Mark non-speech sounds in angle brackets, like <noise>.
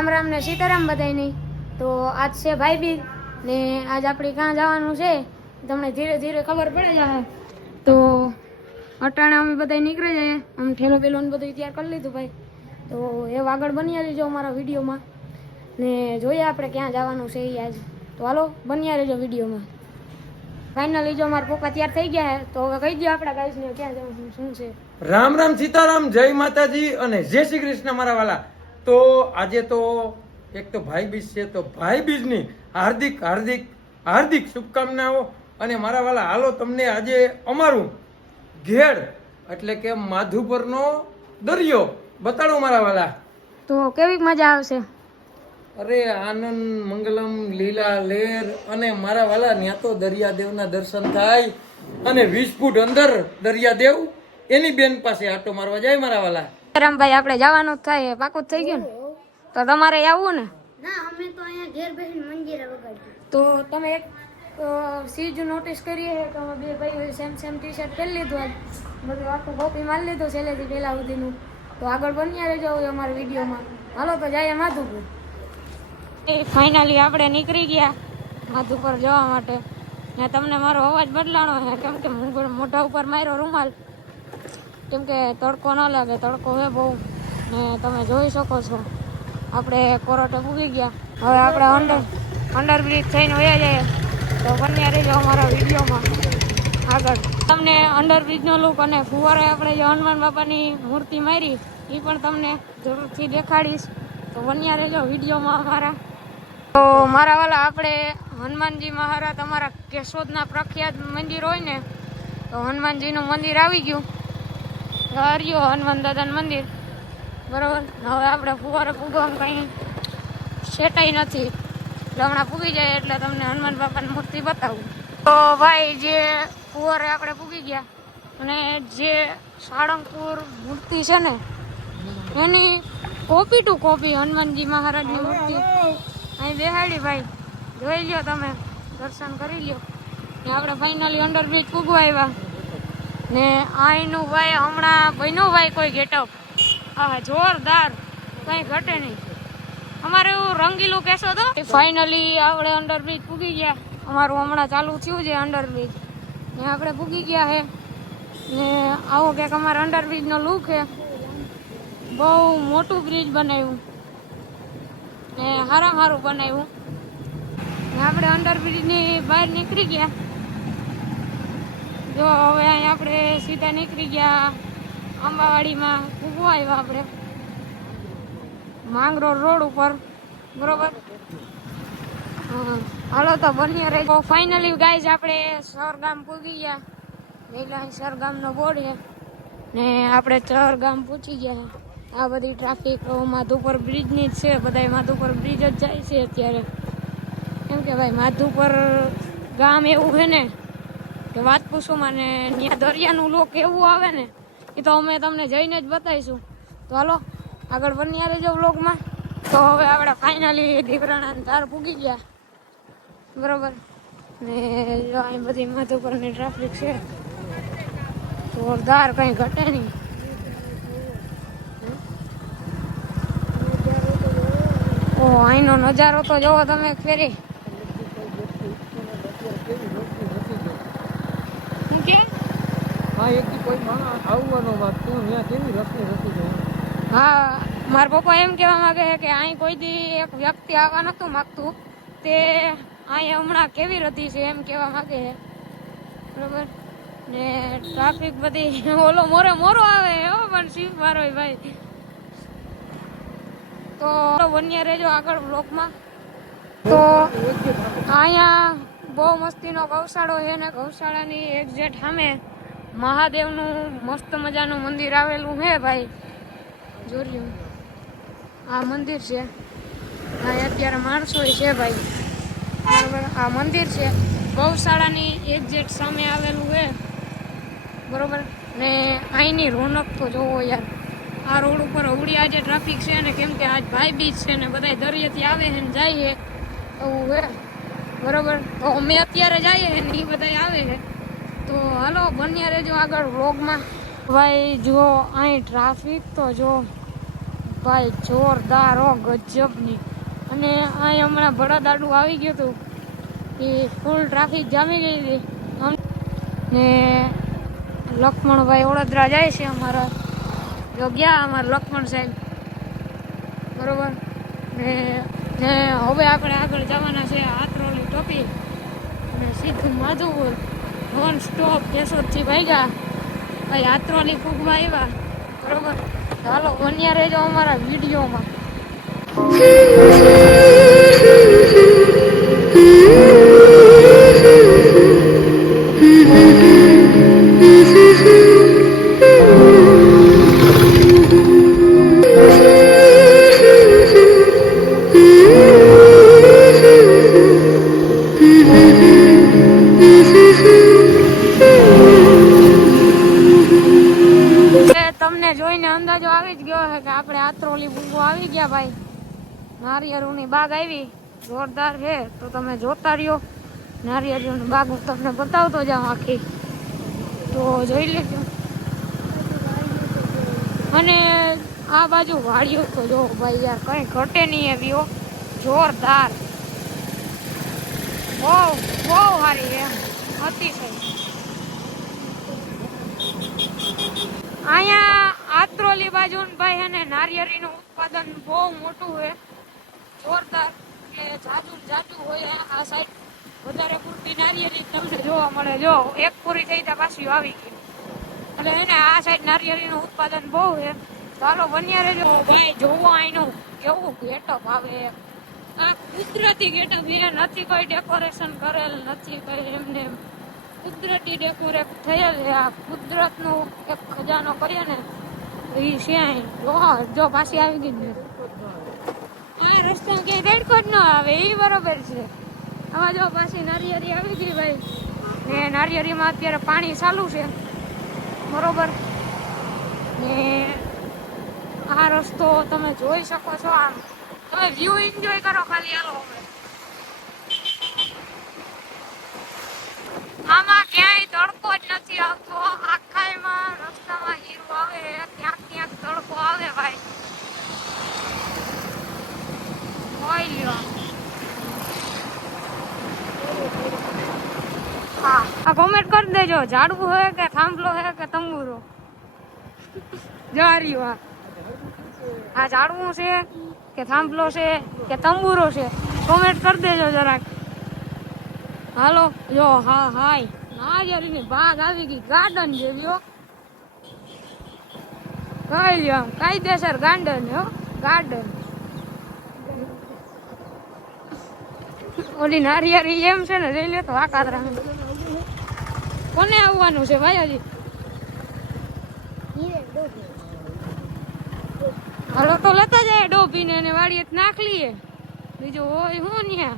રામ રામ ને સીતારામ બધાય નહીં. તો આજ છે ભાઈ બીજ ને આજ આપણે ક્યાં જવાનું છે? તમને ધીરે ધીરે ખબર પડે જાય તો અટાણે અમે બધા નીકળી જઈએ. આમ ઠેલો પેલો ને બધું તૈયાર કરી લીધું ભાઈ. તો એ આગળ બન્યા રહેજો અમારા વિડીયોમાં. ને જોઈએ આપણે ક્યાં જવાનું છે એ આજ. તો હાલો, બન્યા રહેજો વિડીયોમાં. ફાઇનલી જો મારા પપ્પા તૈયાર થઈ ગયા તો હવે કહી દો આપણા ગાઈસને ક્યાં જવાનું શું છે. રામ રામ સીતારામ, જય માતાજી અને જય શ્રી કૃષ્ણ મારા વાલા. તો આજે તો એક તો ભાઈ બીજ છે તો ભાઈ બીજની હાર્દિક હાર્દિક હાર્દિક શુભકામનાઓ. અને મારા વાલા હાલો તમને આજે અમારું ઘેડ એટલે કે માધુપરનો દરિયો બતાડો મારા વાલા. તો કેવી મજા આવશે? અરે આનંદ મંગલમ લીલા લેર અને મારા વાલા ત્યાં તો દરિયાદેવના દર્શન થાય અને વીસ ફૂટ અંદર દરિયાદેવ એની બેન પાસે આટો મારવા જાય મારા વાલા. રામભાઈ આપણે જવાનું જ થાય પાકું જ થઈ ગયું ને? તો તમારે આવવું ને? ના અમે તો અહીંયા ઘેર બેસીને મંજીરા વગાડ્યું તો તમે એક સીજ નોટિસ કરીએ કે અમે બે ભાઈ સેમ સેમ ટી શર્ટ પહેરી લીધું આજ. બધું આખું કોપી મારી લીધું છેલ્લેથી પહેલાં સુધીનું. તો આગળ બન્યા રહેજો અમારા વિડીયોમાં. હાલો તો જઈએ માધુપુર. એ ફાઇનલી આપણે નીકળી ગયા માધુપુર જવા માટે. ને તમને મારો અવાજ બદલાણો છે કેમ કે હું મોઢા ઉપર માર્યો રૂમાલ. કેમ કે તડકો ન લાગે, તડકો છે બહુ. ને તમે જોઈ શકો છો. આપણે કોરોટો ઉગી ગયા. હવે આપણે અંડર અંડરબ્રિજ થઈને વયા જઈએ. તો બન્યા રહેજો અમારા વિડીયોમાં. આગળ. તમને અંડરબ્રિજનો લુક અને ફુવારે આપણે જે હનુમાન બાપાની મૂર્તિ મારી, એ પણ તમને જરૂરથી દેખાડીશ. તો બન્યા રહેજો વિડીયોમાં અમારા. તો મારા વાલા, આપણે હનુમાનજી મહારાજ, અમારા કેશોદના પ્રખ્યાત મંદિર હોય ને, તો હનુમાનજીનું મંદિર આવી ગયું. હરિયો હનુમાન દાદાનું મંદિર. બરોબર? હવે આપણે ફુવારે પૂગવામાં કંઈ સેટાઈ નથી. એટલે હમણાં પૂગી જાય એટલે તમને હનુમાન બાપાની મૂર્તિ બતાવું. તો ભાઈ, જે ફુવારે આપણે પૂગી ગયા અને જે સાળંગપુર મૂર્તિ છે ને, એની કોપી ટુ કોપી હનુમાનજી મહારાજની મૂર્તિ. અહીં બેહાડી ભાઈ, જોઈ લ્યો તમે, દર્શન કરી લ્યો. આપણે ફાઇનલી અંડરબ્રિજ પૂગવા આવ્યા. ને આઈનું ભાઈ હમણાં બન્યું ભાઈ કોઈ ગેટઅપ હા જોરદાર. કંઈ ઘટે નહીં. અમારે એવું રંગીલું કહેશો તો? ફાઇનલી આપણે અંડરબ્રિજ પૂગી ગયા. અમારું હમણાં ચાલુ થયું છે અંડરબ્રિજ ને આપણે પૂગી ગયા છે ને આવો કંઈક અમારે અંડરબ્રિજનો લુક છે બહુ મોટું બ્રિજ બનાવ્યું. ને સારા સારું બનાવ્યું. ને આપણે અંડરબ્રિજની બહાર નીકળી ગયા. જો હવે અહીં આપણે સીધા નીકળી ગયા અંબાવાડીમાં. ઊભું આવ્યા આપણે. માંગરોળ રોડ ઉપર. બરોબર. હાલો તો બન્યો રહે. ફાઇનલી ગાઈઝ આપણે સરગામ પૂગી ગયા. અહીં સરગામનો બોર્ડ છે. ને આપણે સરગામ પૂછી ગયા. આ બધી ટ્રાફિક માધુપર બ્રિજની જ છે. બધા માધુપર બ્રિજ જ જાય છે અત્યારે. કેમ કે ભાઈ માધુપર ગામ એવું છે ને કે વાત પૂછું મને ત્યાં દરિયાનું લોક એવું આવે ને, એ તો અમે તમને જઈને જ બતાવીશું. તો હાલો, આગળ બન્યા રહેજો વ્લોગમાં તો હવે આપણે ફાઇનલી દીકરાના તાર પૂગી ગયા. બરોબર? ને જો અહીં બધી માધુપરની ટ્રાફિક છે. જોરદાર કંઈ ઘટે નહીં. ઓ, અહીંનો નજારો તો જોવો તમે ફેરી શું કે હા, એક કોઈ કેવી રસ્તે રસ્તે જાય હા, મારા પપ્પા એમ કહેવા માંગે છે કે અહીં કોઈ દી એક વ્યક્તિ આવવા નતું માગતું. તે અહીં હમણાં કેવી રતી છે એમ કહેવા માંગે છે. બરોબર? ને ટ્રાફિક બધી <laughs> ઓલો મોરે મોરો આવે હો, પણ શિવ મારો ભાઈ. તો વન્ય રહેજો આગળ બ્લોકમાં તો અહીંયા બહુ મસ્તીનો ગૌશાળો છે ને ગૌશાળાની એક્ઝેટ સામે મહાદેવનું મસ્ત મજાનું મંદિર આવેલું છે ભાઈ. જોર્યું આ મંદિર છે. હા અત્યારે માણસો છે ભાઈ. બરાબર? આ મંદિર છે. ગૌશાળાની એક્ઝેક્ટ સામે આવેલું હે. બરોબર? ને અહીંની રોનક તો જોવો યાર. આ રોડ ઉપર અવળી આજે ટ્રાફિક છે ને કેમ કે આજ ભાઈ બીચ છે ને બધા દરિયેથી આવે છે ને જાય છે એવું હે. બરોબર? તો અમે અત્યારે જઈએ ને એ બધા આવે છે તો હલો, બન્યા રહેજો આગળ વ્લોગમાં. ભાઈ, જો અહીં ટ્રાફિક, તો જો ભાઈ જોરદાર હો, ગજબની. અને અહીં હમણાં ભડાદાડું આવી ગયું હતું. એ ફૂલ ટ્રાફિક જામી ગઈ હતી. ને લક્ષ્મણભાઈ વડોદરા જાય છે અમારા. જો ગયા અમારા લક્ષ્મણ સાહેબ. બરોબર? ને ને હવે આપણે આગળ જવાના છે આત્રોલી ટોપી. અને સીધું માધવપુર નોન સ્ટોપ કેશોદથી ભાગ્યા. ભાઈ આત્રોલી ફૂગમાં આવ્યા. બરોબર? ચાલો બન્યા રહેજો અમારા વિડીયોમાં. નારિયેળની બાગ આવી. જોરદાર છે. તો તમે જોતા રહ્યો. નારિયેળની બાગ હું તમને બતાવતો જાઉં આખી. તો જોઈ લેજો. અને આ બાજુ વાળીઓ તો જો ભાઈ યાર કઈ ઘટે નહીં એવી હો. જોરદાર. બહુ બહુ સારી એમ. અતિશય. અહીંયા આત્રોલી બાજુ ભાઈ અને નારિયેળીનું ઉત્પાદન બહુ મોટું છે. જોરદાર એટલે જાજુ જાજુ હોય આ સાઈડ વધારે પૂરતી નારિયેળી તમને જોવા મળે. જો એક પૂરી થઈ ત્યાં પાછી આવી ગઈ. એટલે એને આ સાઈડ નારિયેળીનું ઉત્પાદન બહુ છે. ચાલો વન્યારે જો ભાઈ જોવો અહીંનું કેવું ગેટઅપ આવે. આ કુદરતી ગેટઅપ છે નથી કોઈ ડેકોરેશન કરેલ નથી કઈ એમને કુદરતી ડેકોરેટ થયેલ છે. આ કુદરતનું એક ખજાનો કરીએ ને એ છે જો જો પાછી આવી ગઈ ને. જ ન આવે, એ બરોબર છે. આમાં જો પાછી નારિયેરી આવી ગઈ ભાઈ. ને નારિયેરીમાં અત્યારે પાણી ચાલુ છે. બરોબર. ને આ રસ્તો તમે જોઈ શકો છો આમ. તમે વ્યૂ એન્જોય કરો ખાલી, હાલો હવે આમાં ક્યાંય તડકો જ નથી આવતો આખાયમાં રસ્તામાં હીરો આવે ક્યાંક ક્યાંક તડકો આવે ભાઈ હોય લ્યો હા આ કોમેન્ટ કરી દેજો ઝાડવું હે કે થાંભલો હે કે તંબુરો જાર્યું આ આ ઝાડવું છે કે થાંભલો છે કે તંબુરો છે કોમેન્ટ કરી દેજો જરાક હાલો જો હા હાય નારિયેળીની બાગ આવી ગઈ ગાર્ડન જેવી હો કઈ લ્યો આમ કાયદેસર ગાર્ડન હો ગાર્ડન ઓલી નારિયેળી એમ છે ને લઈ લે તો વાકાતરા કોને આવવાનું છે ભાઈ હજી હાલો તો લેતા જાય ડોબીને અને વાડીએ નાખ લઈએ. બીજું હોય હું ન્યા?